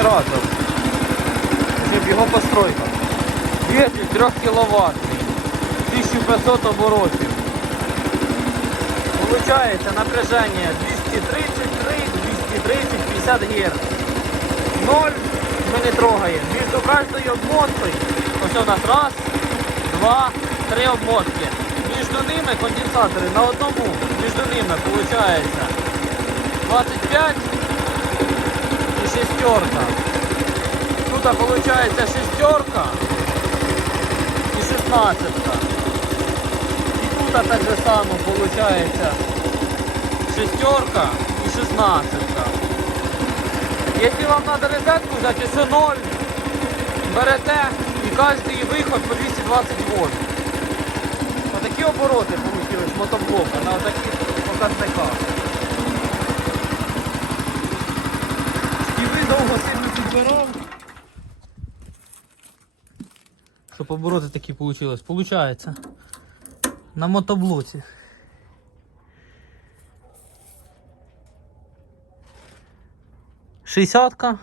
генератор. Щоб його постройка. Двигатель 3 кВт. 1500 оборотів. Получається напряжение 233, 230, 50 Гц. Ноль ми не трогаємо. Між кожною обмоткою. Ось у нас раз, два, три обмотки. Між ними конденсатори на одному. Між ними виходить 25 і шестерка. Тут виходить шестерка і шістнадцятка. І тут так же само виходить шестерка і шістнадцятка. Якщо вам треба розетку взяти, все 0, берете і кожен її виход по 220 вольт. Отакі обороти вийшли з мотоблока на таких показниках. Щоб обороти такі вийшли. Получається. На мотоблоці. Шістдесятка.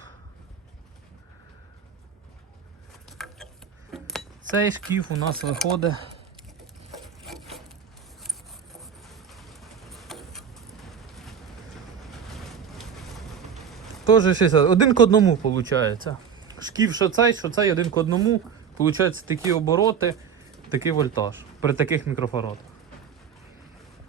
Цей шкіф у нас виходить. Тоже 60. Один к одному виходить. Шкіф, що цей, що цей один к одному. Получаються такі обороти, такий вольтаж при таких мікрофаротах.